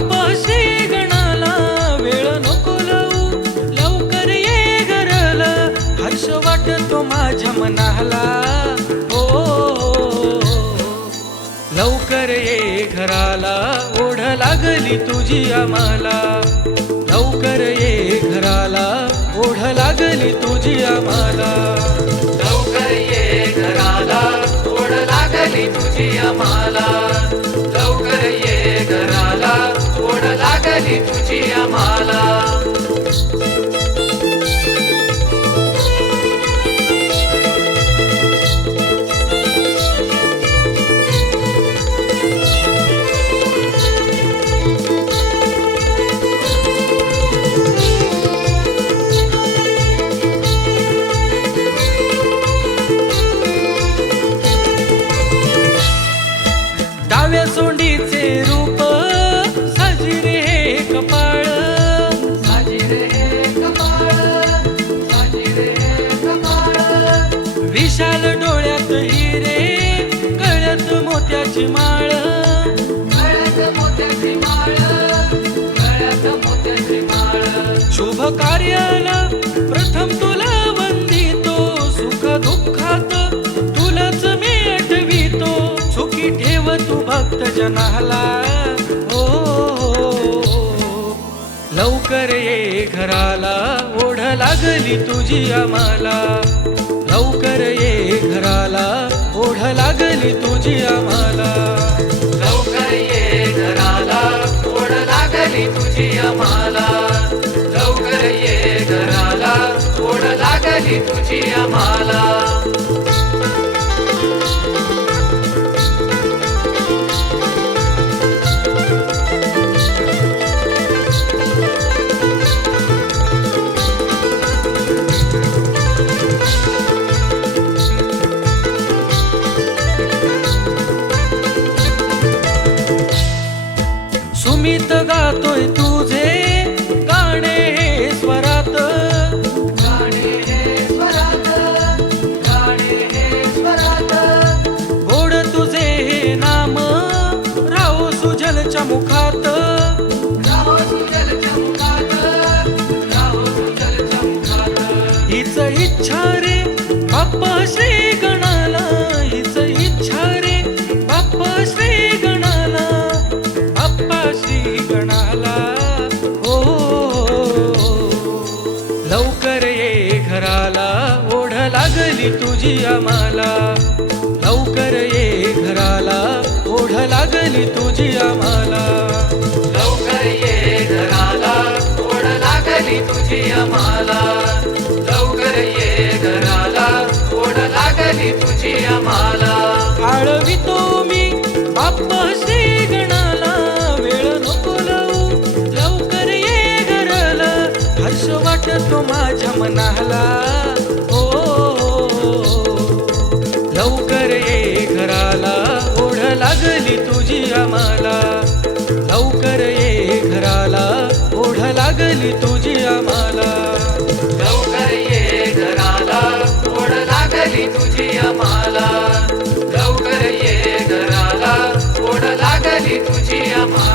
बाप्पा श्री गणाला वेळ नको लावू. लवकर ये घराला हर्ष वाटतो माझ्या मनाला. हो लवकर ये घराला ओढ लागली तुझी आम्हाला. लवकर ये घराला ओढ लागली तुझी आम्हाला. माला विशाल डोळ्यात हिरे गळ्यात मोत्याची माळ. शुभ कार्याला प्रथम तुला वंदितो सुख दुःखात तुलाच मी आठवितो. सुखी ठेव तू भक्त जनाला लवकर ये घराला ओढ लागली तुझी आम्हाला. लवकर ये घराला ओढ लागली तुझी आम्हाला. लवकर ये घराला ओढ लागली तुझी आम्हाला. लवकर ये घराला ओढ लागली तुझी आम्हाला. जातोय तुझे घराला ओढ लागली तुझी आम्हाला. लवकर ये घराला ओढ लागली तुझी आम्हाला. लवकर ये घराला ओढ लागली तुझी आम्हाला. लवकर ये घराला ओढ लागली तुझी आम्हाला. आळवितो मी बाप्पा तो माझ्या मनाला. ओ लवकर ये घराला. ओढ लागली तुझी आम्हाला. लवकर ये घराला. ओढ लागली तुझी आम्हाला. लवकर ये घराला. ओढ लागली तुझी आम्हाला. लवकर ये घराला. ओढ लागली तुझी आम्हाला.